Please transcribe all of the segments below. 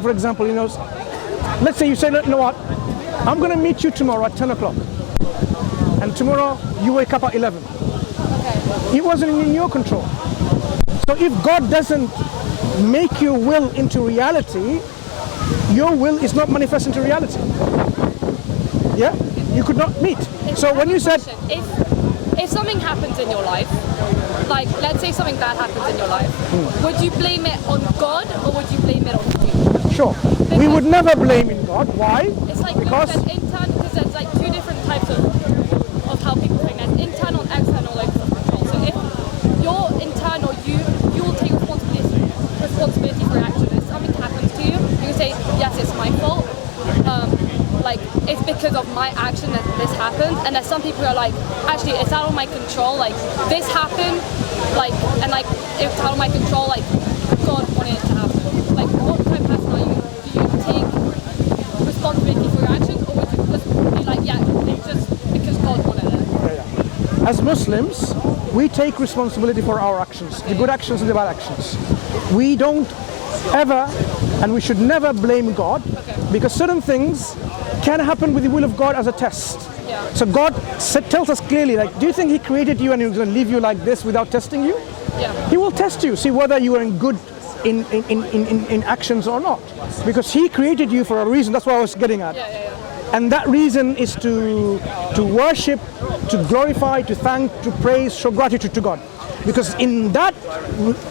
For example, let's say you say, you know what, I'm going to meet you tomorrow at 10 o'clock. And tomorrow you wake up at 11. Okay. It wasn't in your control. So if God doesn't make your will into reality, your will is not manifest into reality. Yeah? You could not meet. So when you said... If something happens in your life, like let's say something bad happens in your life, would you blame it on God or would you blame it on you? Sure. We would never blame in God. Why? It's like Because because there's like two different types of how people think. There's internal and external locus of control. So if you're internal, you will take responsibility for your action. If something happens to you, you can say, yes, it's my fault. Like it's because of my action that this happened. And there's some people who are like, actually, it's out of my control. Like this happened, it's out of my control. Like God wanted it to happen. Like what type of person are you? Do you take responsibility for your actions, or would you just be like, yeah, it's just because God wanted it? yeah. As Muslims, we take responsibility for our actions, the good actions and the bad actions. We don't ever, and we should never blame God, because certain things can happen with the will of God as a test. Yeah. So God tells us clearly, like, do you think He created you and He's going to leave you like this without testing you? Yeah. He will test you, see whether you are in good in actions or not, because He created you for a reason. That's what I was getting at. Yeah. And that reason is to worship, to glorify, to thank, to praise, show gratitude to God. Because in that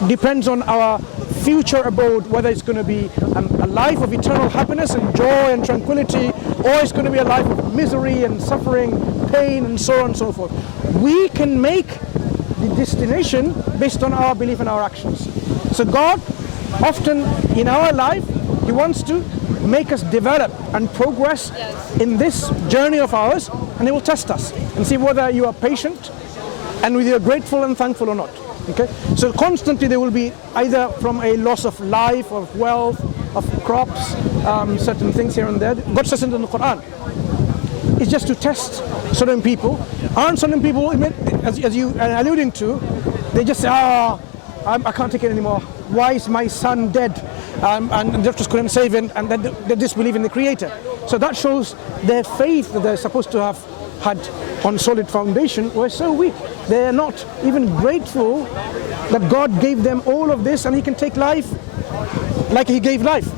depends on our future abode, whether it's going to be a life of eternal happiness and joy and tranquility, or it's going to be a life of misery and suffering, pain, and so on and so forth. We can make the destination based on our belief and our actions. So God, often in our life, He wants to make us develop and progress in this journey of ours, and He will test us and see whether you are patient and whether you're grateful and thankful or not. Okay? So constantly there will be either from a loss of life, of wealth, of crops, certain things here and there. God says in the Quran, it's just to test certain people. Aren't certain people, as you are alluding to, they just say, I can't take it anymore. Why is my son dead? And the doctors couldn't save him, and they disbelieve in the Creator. So that shows their faith that they're supposed to have had on solid foundation was so weak. They are not even grateful that God gave them all of this and He can take life like He gave life.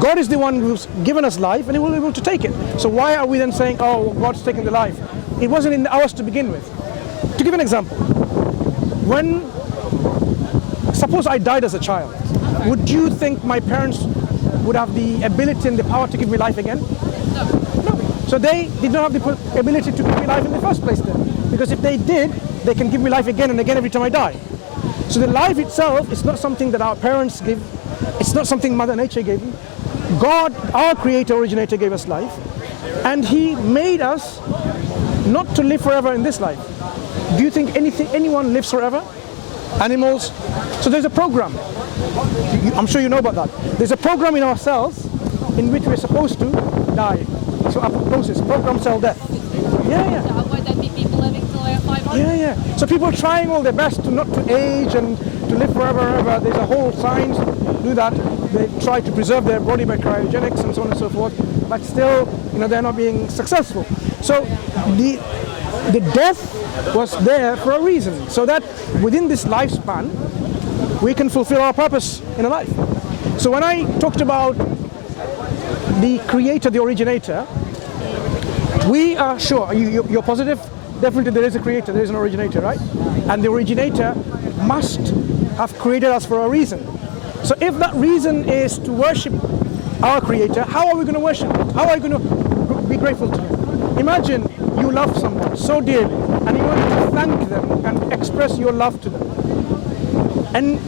God is the one who's given us life, and He will be able to take it. So why are we then saying, oh, God's taking the life? It wasn't in ours to begin with. To give an example, suppose I died as a child, would you think my parents would have the ability and the power to give me life again? No. So they did not have the ability to give me life in the first place then. Because if they did, they can give me life again and again every time I die. So the life itself is not something that our parents give. It's not something Mother Nature gave me. God, our Creator, Originator, gave us life. And He made us not to live forever in this life. Do you think anyone lives forever? Animals? So there's a program. I'm sure you know about that. There's a program in our cells in which we're supposed to die. So apoptosis, programmed cell death. Yeah. Would there be people living till they're 500? Yeah. So people are trying all their best to not to age and to live forever. There's a whole science to do that. They try to preserve their body by cryogenics and so on and so forth. But still, they're not being successful. So the death was there for a reason, so that within this lifespan, we can fulfill our purpose in a life. So when I talked about the Creator, the Originator, we are sure, you're positive? Definitely there is a Creator, there is an Originator, right? And the Originator must have created us for a reason. So if that reason is to worship our Creator, how are we going to worship Him? How are we going to be grateful to Him? Imagine you love someone so dearly and you want to thank them and express your love to them. And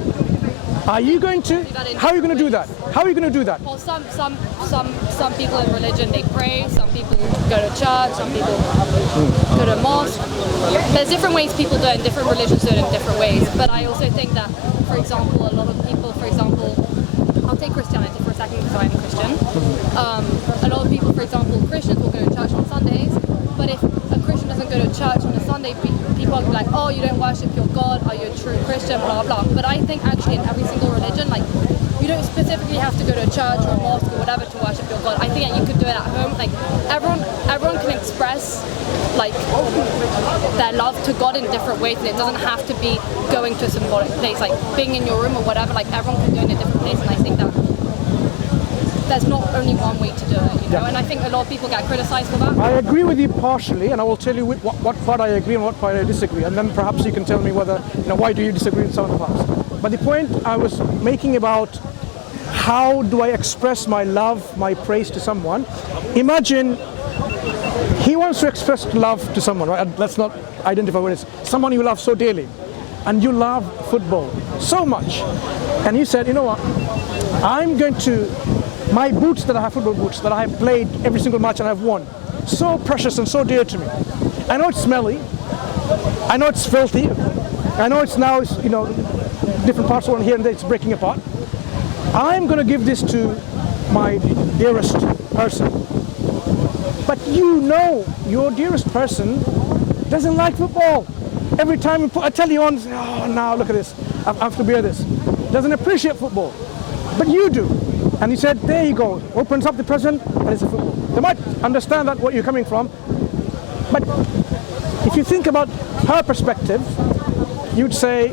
are you going to, how are you going to do that? How are you going to do that? Well, some people in religion, they pray, some people go to church, some people go to mosque. There's different ways people do it, and different religions do it in different ways. But I also think that, for example, a lot of people, I'll take Christianity for a second because I'm a Christian. A lot of people, for example, Christians will go to church on Sundays, but if a Christian doesn't go to church on a Sunday, people are like, oh, you don't worship your God, are you a true Christian, blah, blah. But I think actually in every single religion, like, you you don't specifically have to go to a church or a mosque or whatever to worship your God. I think that you could do it at home. Like everyone can express like their love to God in different ways, and it doesn't have to be going to a symbolic place, like being in your room or whatever. Like everyone can do it in a different place, and I think that there's not only one way to do it, you know. And I think a lot of people get criticized for that. I agree with you partially, and I will tell you what part I agree and what part I disagree, and then perhaps you can tell me whether, why do you disagree with some of the parts. But the point I was making about how do I express my love, my praise to someone, imagine he wants to express love to someone, right? Let's not identify what it is. Someone you love so dearly, and you love football so much, and you said, you know what, I'm going to, my boots that I have, football boots that I have played every single match and I've won, so precious and so dear to me. I know it's smelly, I know it's filthy, I know it's now, different parts of here and there it's breaking apart. I'm going to give this to my dearest person. But your dearest person doesn't like football. Every time I tell you on, oh, now look at this, I have to bear this. Doesn't appreciate football, but you do. And he said, there you go, opens up the present, and it's a football. They might understand that, what you're coming from, but if you think about her perspective, you'd say,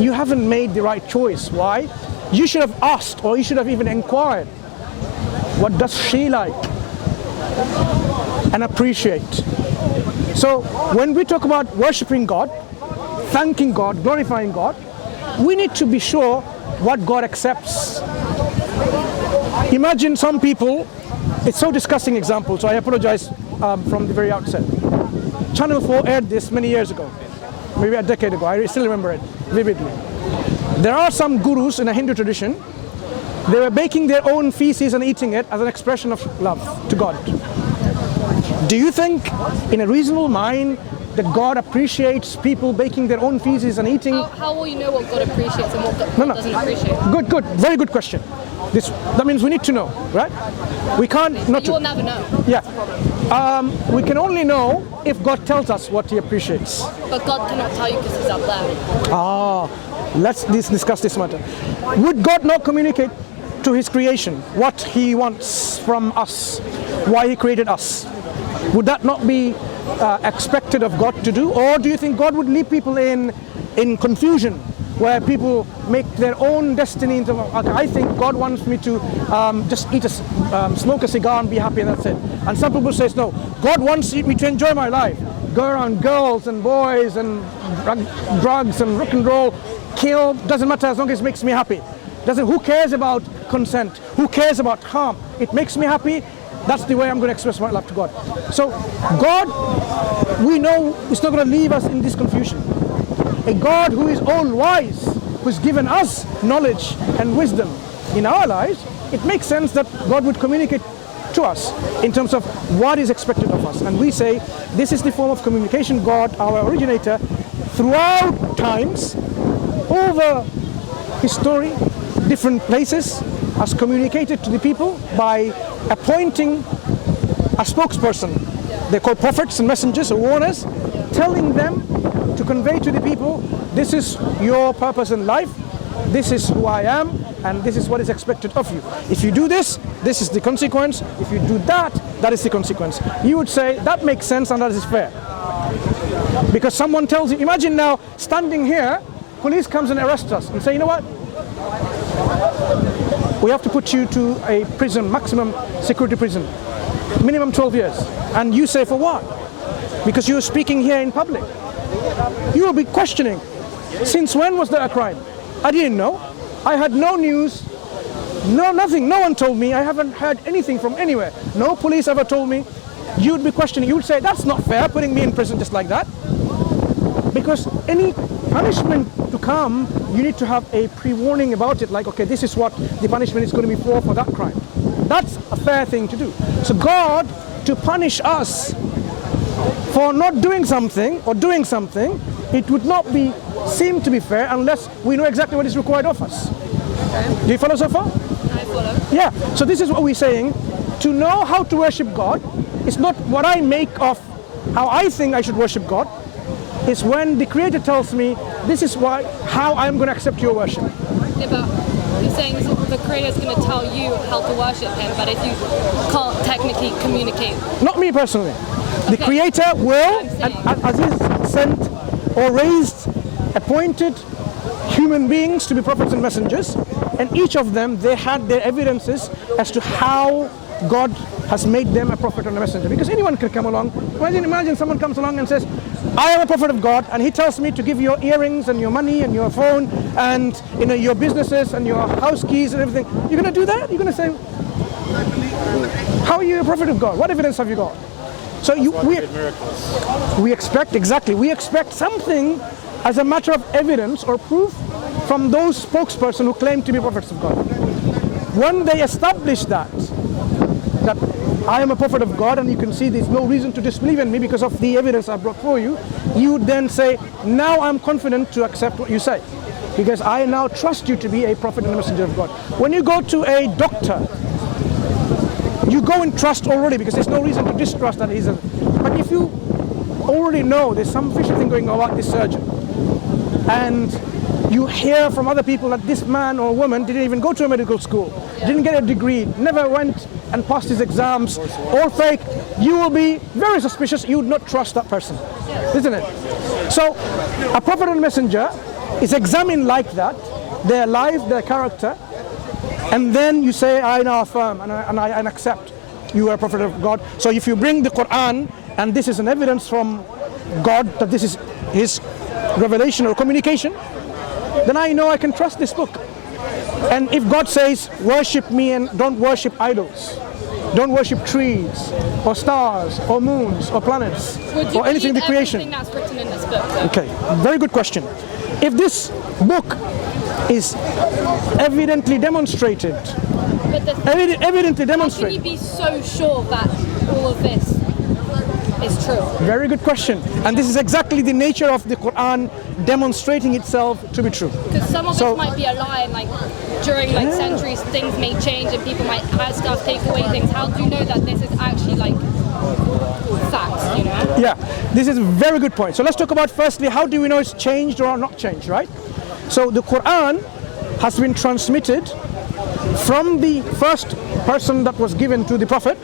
you haven't made the right choice. Why? You should have asked, or you should have even inquired, what does she like? And appreciate. So when we talk about worshiping God, thanking God, glorifying God, we need to be sure what God accepts. Imagine some people, it's so disgusting example, so I apologize from the very outset. Channel 4 aired this many years ago, maybe a decade ago, I still remember it vividly. There are some gurus in a Hindu tradition, they were baking their own feces and eating it as an expression of love to God. Do you think, in a reasonable mind, that God appreciates people baking their own feces and eating? How will you know what God appreciates and what God doesn't appreciate? Good, very good question. That means we need to know, right? We can't not to. You will never know. Yeah. We can only know if God tells us what He appreciates. But God cannot tell you because He's up there. Let's discuss this matter. Would God not communicate to His creation what He wants from us, why He created us? Would that not be expected of God to do? Or do you think God would leave people in confusion, where people make their own destiny into, okay, I think God wants me to just smoke a cigar and be happy and that's it. And some people say, no, God wants me to enjoy my life. Go around girls and boys and drugs and rock and roll, kill, doesn't matter as long as it makes me happy. Who cares about consent? Who cares about harm? It makes me happy. That's the way I'm going to express my love to God. So God, we know, is not going to leave us in this confusion. A God who is all-wise, who's given us knowledge and wisdom in our lives, it makes sense that God would communicate to us in terms of what is expected of us. And we say, this is the form of communication God, our originator, throughout times, over history, different places, has communicated to the people by appointing a spokesperson. They're called prophets and messengers or warners, telling them to convey to the people, this is your purpose in life, this is who I am, and this is what is expected of you. If you do this, this is the consequence. If you do that, that is the consequence. You would say, that makes sense and that is fair. Because someone tells you, imagine now, standing here, police comes and arrests us and say, you know what? We have to put you to a prison, maximum security prison, minimum 12 years. And you say, for what? Because you're speaking here in public. You will be questioning, since when was there a crime? I didn't know. I had no news, nothing. No one told me. I haven't heard anything from anywhere. No police ever told me. You'd be questioning. You would say, that's not fair, putting me in prison just like that. Because any punishment to come, you need to have a pre-warning about it, like, okay, this is what the punishment is going to be for that crime. That's a fair thing to do. So God, to punish us for not doing something or doing something, it would not seem to be fair unless we know exactly what is required of us. Okay. Do you follow so far? I follow. Yeah, so this is what we're saying. To know how to worship God, it's not what I make of how I think I should worship God. It's when the Creator tells me, this is how I'm going to accept your worship. Yeah, but you're saying the the Creator is going to tell you how to worship Him, but if you can't technically communicate. Not me personally. The Okay. Creator will, I'm and as He sent or raised, appointed human beings to be prophets and messengers, and each of them, they had their evidences as to how God has made them a prophet and a messenger. Because anyone can come along. Imagine someone comes along and says, I am a prophet of God, and he tells me to give your earrings and your money and your phone and your businesses and your house keys and everything. You're going to do that? You're going to say, how are you a prophet of God? What evidence have you got? So we expect something as a matter of evidence or proof from those spokespersons who claim to be prophets of God. When they establish that I am a prophet of God, and you can see there's no reason to disbelieve in me because of the evidence I brought for you, you would then say, now I'm confident to accept what you say, because I now trust you to be a prophet and a messenger of God. When you go to a doctor, you go in trust already, because there's no reason to distrust that he's a... But if you already know there's some fishy thing going on about this surgeon, and you hear from other people that this man or woman didn't even go to a medical school, didn't get a degree, never went and passed his exams, all fake, you will be very suspicious. You would not trust that person, isn't it? So a prophet and messenger is examined like that, their life, their character, and then you say, I now affirm and I accept you are a prophet of God. So if you bring the Quran, and this is an evidence from God that this is His revelation or communication, then I know I can trust this book. And if God says, worship me and don't worship idols, don't worship trees or stars or moons or planets or anything in the creation. Everything that's written in this book, though? Okay, very good question. If this book is evidently demonstrated, evidently How can demonstrated. you be so sure that all of this is true? Very good question. And this is exactly the nature of the Quran demonstrating itself to be true. Because some of it might be a lie, and like during centuries things may change and people might add stuff, take away things. How do you know that this is actually like facts, you know? Yeah, this is a very good point. So let's talk about firstly, how do we know it's changed or not changed, right? So the Quran has been transmitted from the first person that was given to the Prophet,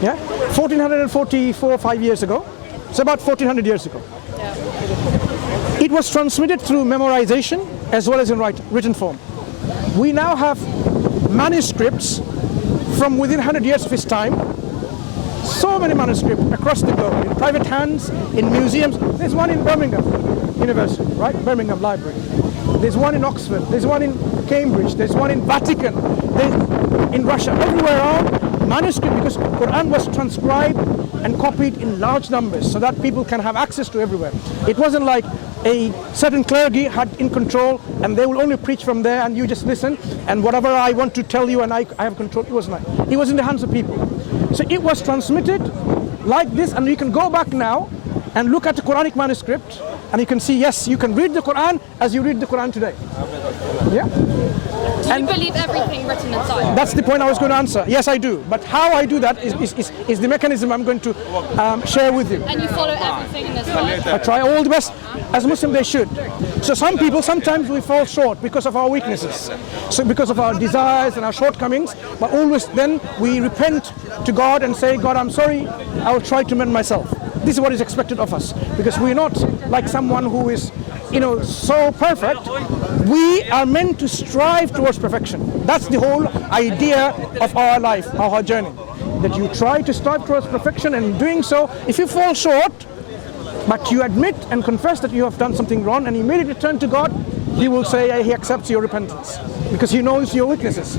1444, 5 years ago. It's about 1400 years ago. Yeah. It was transmitted through memorization as well as in written form. We now have manuscripts from within 100 years of his time. So many manuscripts across the globe, in private hands, in museums. There's one in Birmingham University, right? Birmingham Library. There's one in Oxford. There's one in Cambridge. There's one in Vatican. There's in Russia. Everywhere around, manuscript, because Quran was transcribed and copied in large numbers so that people can have access to everywhere. It wasn't like a certain clergy had in control and they will only preach from there and you just listen and whatever I want to tell you and I have control. It was not. It was in the hands of people. So it was transmitted like this, and you can go back now and look at the Quranic manuscript and you can see, yes, you can read the Quran as you read the Quran today. Yeah? Do you believe everything written inside? That's the point I was going to answer. Yes, I do. But how I do that is the mechanism I'm going to share with you. And you follow everything in this book? I try all the best. As Muslims, they should. So some people, sometimes we fall short because of our weaknesses. So because of our desires and our shortcomings. But always then we repent to God and say, God, I'm sorry. I will try to mend myself. This is what is expected of us. Because we're not like someone who is, so perfect. We are meant to strive towards perfection. That's the whole idea of our life, our journey. That you try to strive towards perfection, and in doing so, if you fall short, but you admit and confess that you have done something wrong and immediately turn to God, He will say He accepts your repentance because He knows your weaknesses.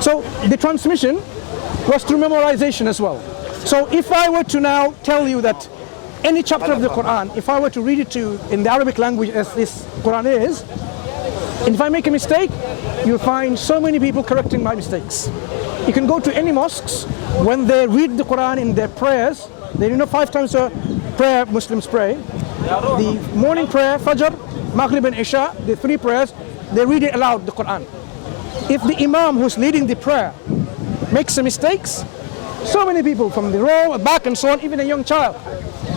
So the transmission was through memorization as well. So if I were to now tell you that any chapter of the Quran, if I were to read it to you in the Arabic language as this Quran is, and if I make a mistake, you'll find so many people correcting my mistakes. You can go to any mosques, when they read the Quran in their prayers, they 5 times a prayer Muslims pray. The morning prayer, Fajr, Maghrib and Isha, the 3 prayers, they read it aloud, the Quran. If the Imam who's leading the prayer makes some mistakes, so many people from the row, back and so on, even a young child,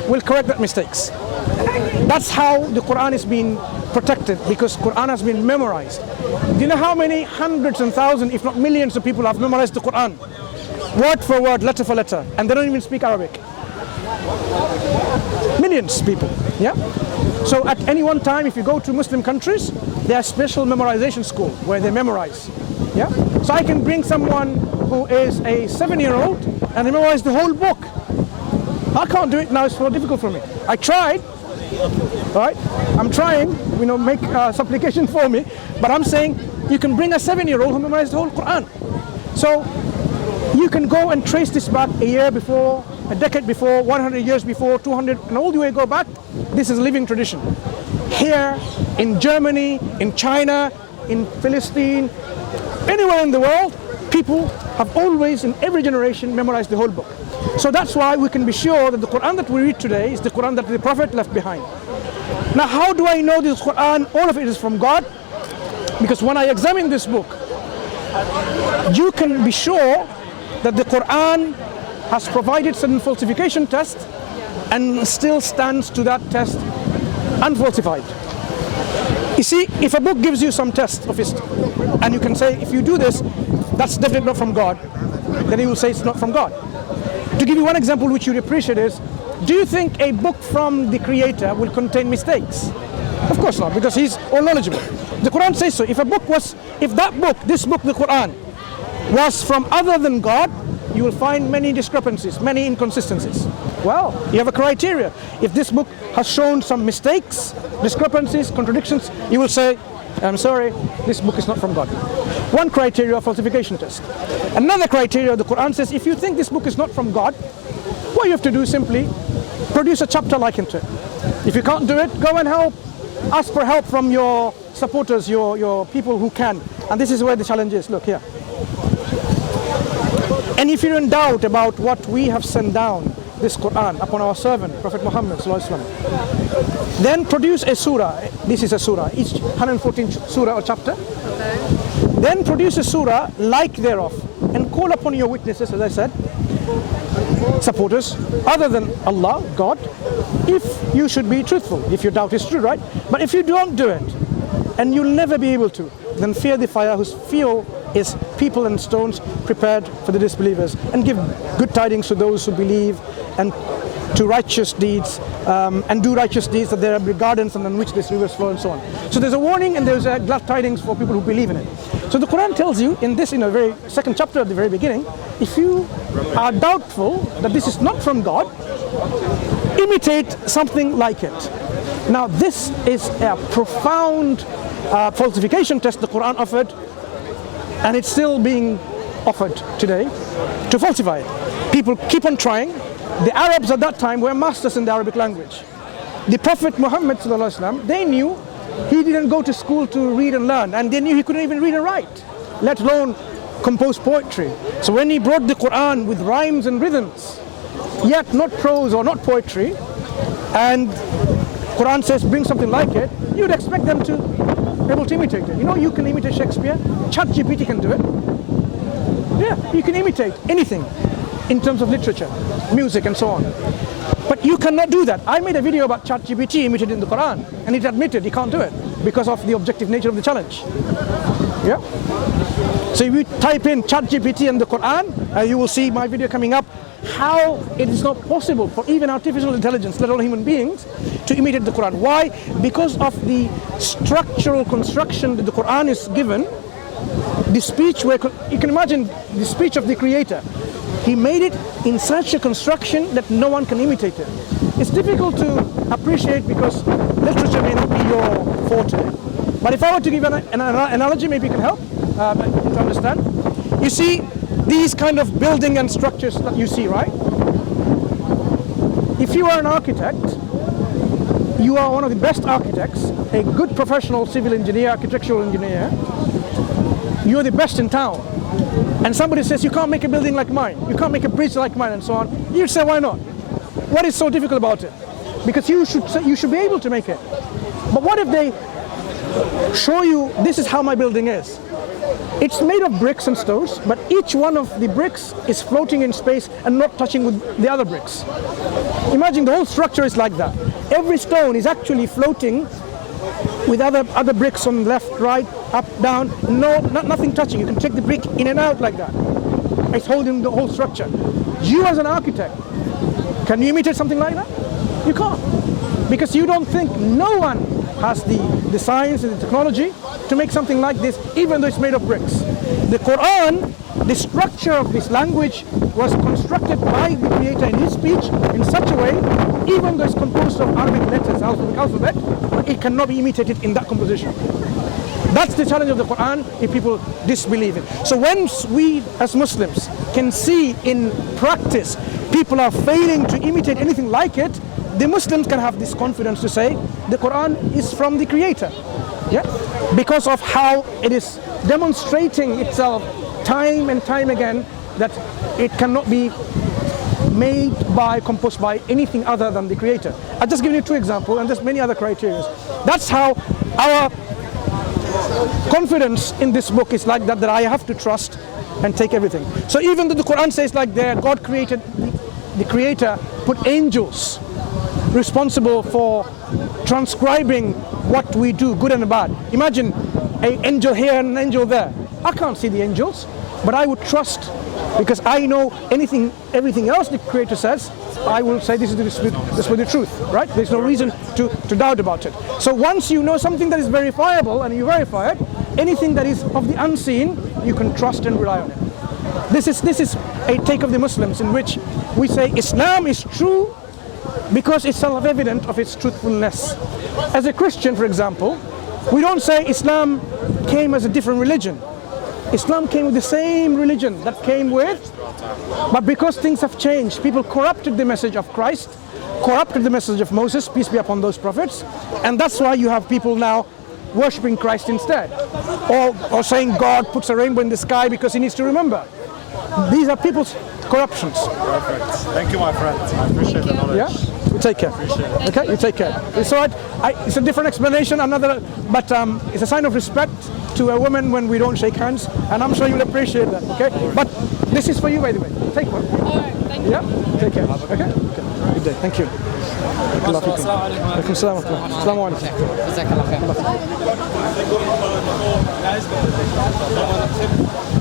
will correct that mistakes. That's how the Quran is being protected, because Quran has been memorized. Do you know how many hundreds and thousands, if not millions of people have memorized the Quran? Word for word, letter for letter, and they don't even speak Arabic. Millions of people, yeah? So at any one time, if you go to Muslim countries, there are special memorization school where they memorize, yeah? So I can bring someone who is a 7-year-old and memorize the whole book. I can't do it now, it's so difficult for me. I tried, right? I'm trying, make supplication for me, but I'm saying you can bring a 7-year-old who memorized the whole Quran. So you can go and trace this back a year before, a decade before, 100 years before, 200, and all the way go back. This is a living tradition. Here, in Germany, in China, in Palestine, anywhere in the world, people have always, in every generation, memorized the whole book. So that's why we can be sure that the Quran that we read today is the Quran that the Prophet left behind. Now, how do I know this Quran, all of it is from God? Because when I examine this book, you can be sure that the Quran has provided certain falsification tests and still stands to that test unfalsified. You see, if a book gives you some test of it, and you can say, if you do this, that's definitely not from God, then he will say it's not from God. To give you one example which you'd appreciate is, do you think a book from the Creator will contain mistakes? Of course not, because he's all knowledgeable. The Quran says so. If this book, the Quran, was from other than God, you will find many discrepancies, many inconsistencies. Well, you have a criteria. If this book has shown some mistakes, discrepancies, contradictions, you will say, I'm sorry, this book is not from God. One criteria, falsification test. Another criteria, the Quran says, if you think this book is not from God, what you have to do is simply produce a chapter like it. If you can't do it, go and ask for help from your supporters, your people who can. And this is where the challenge is. Look here. And if you're in doubt about what we have sent down, this Quran, upon our servant, Prophet Muhammad ﷺ, then produce a surah. This is a surah, each 114 surah or chapter. Okay. Then produce a surah like thereof, and call upon your witnesses, as I said, supporters, other than Allah, God, if you should be truthful, if your doubt is true, right? But if you don't do it, and you'll never be able to, then fear the fire whose fuel is people and stones prepared for the disbelievers, and give good tidings to those who believe, and to righteous deeds, and do righteous deeds, that there be gardens on which these rivers flow, and so on. So there's a warning and there's a glad tidings for people who believe in it. So the Quran tells you in a very second chapter at the very beginning, if you are doubtful that this is not from God, imitate something like it. Now this is a profound falsification test the Quran offered, and it's still being offered today to falsify it. People keep on trying. The Arabs at that time were masters in the Arabic language. The Prophet Muhammad ﷺ, they knew he didn't go to school to read and learn, and they knew he couldn't even read and write, let alone compose poetry. So when he brought the Quran with rhymes and rhythms, yet not prose or not poetry, and Quran says bring something like it, you'd expect them to be able to imitate it. You know, you can imitate Shakespeare. ChatGPT can do it. Yeah, you can imitate anything in terms of literature, music, and so on. But you cannot do that. I made a video about ChatGPT imitating the Quran, and it admitted he can't do it because of the objective nature of the challenge. Yeah. So if you type in ChatGPT and the Quran, you will see my video coming up, how it is not possible for even artificial intelligence, let alone human beings, to imitate the Quran. Why? Because of the structural construction that the Quran is given. The speech, where you can imagine the speech of the Creator. He made it in such a construction that no one can imitate it. It's difficult to appreciate because literature may not be your forte. But if I were to give an analogy, maybe it can help to understand. You see these kind of building and structures that you see, right? If you are an architect, you are one of the best architects, a good professional civil engineer, architectural engineer, you're the best in town. And somebody says, you can't make a building like mine, you can't make a bridge like mine, and so on. You'd say, why not? What is so difficult about it? Because you should be able to make it. But what if they show you, this is how my building is? It's made of bricks and stones, but each one of the bricks is floating in space and not touching with the other bricks. Imagine the whole structure is like that. every stone is actually floating with other bricks on left, right, up, down, nothing touching. You can take the brick in and out like that. It's holding the whole structure. You as an architect, can you imitate something like that? You can't. Because you don't think no one has the science and the technology to make something like this, even though it's made of bricks. The Quran, the structure of this language was constructed by the Creator in His speech in such a way, even though it's composed of Arabic letters, alphabet, it cannot be imitated in that composition. That's the challenge of the Quran if people disbelieve it. So once we as Muslims can see in practice people are failing to imitate anything like it, the Muslims can have this confidence to say the Quran is from the Creator. Yeah? Because of how it is demonstrating itself time and time again that it cannot be composed by anything other than the Creator. I'll just give you 2 examples, and there's many other criteria. That's how our confidence in this book is like that I have to trust and take everything. So even though the Quran says like there, God created, the Creator put angels responsible for transcribing what we do, good and bad. Imagine an angel here and an angel there. I can't see the angels, but I would trust, because I know everything else the Creator says, I will say this is the truth, right? There's no reason to doubt about it. So once you know something that is verifiable and you verify it, anything that is of the unseen, you can trust and rely on it. This is a take of the Muslims in which we say Islam is true because it's self-evident of its truthfulness. As a Christian, for example, we don't say Islam came as a different religion. Islam came with the same religion that came with, but because things have changed, people corrupted the message of Christ, corrupted the message of Moses, peace be upon those prophets, and that's why you have people now worshipping Christ instead, or saying God puts a rainbow in the sky because he needs to remember. These are people's corruptions. Perfect. Thank you, my friend. I appreciate the knowledge. Yeah? You take care. Okay? You take care. It's all right. It's a different explanation, but it's a sign of respect to a woman when we don't shake hands, and I'm sure you'll appreciate that. Okay? But this is for you, by the way. Take one. All right, thank you. Yeah? Take care. Okay? Good day. Thank you. Alaikum salam. Assalamu alaikum. جزاك الله خير.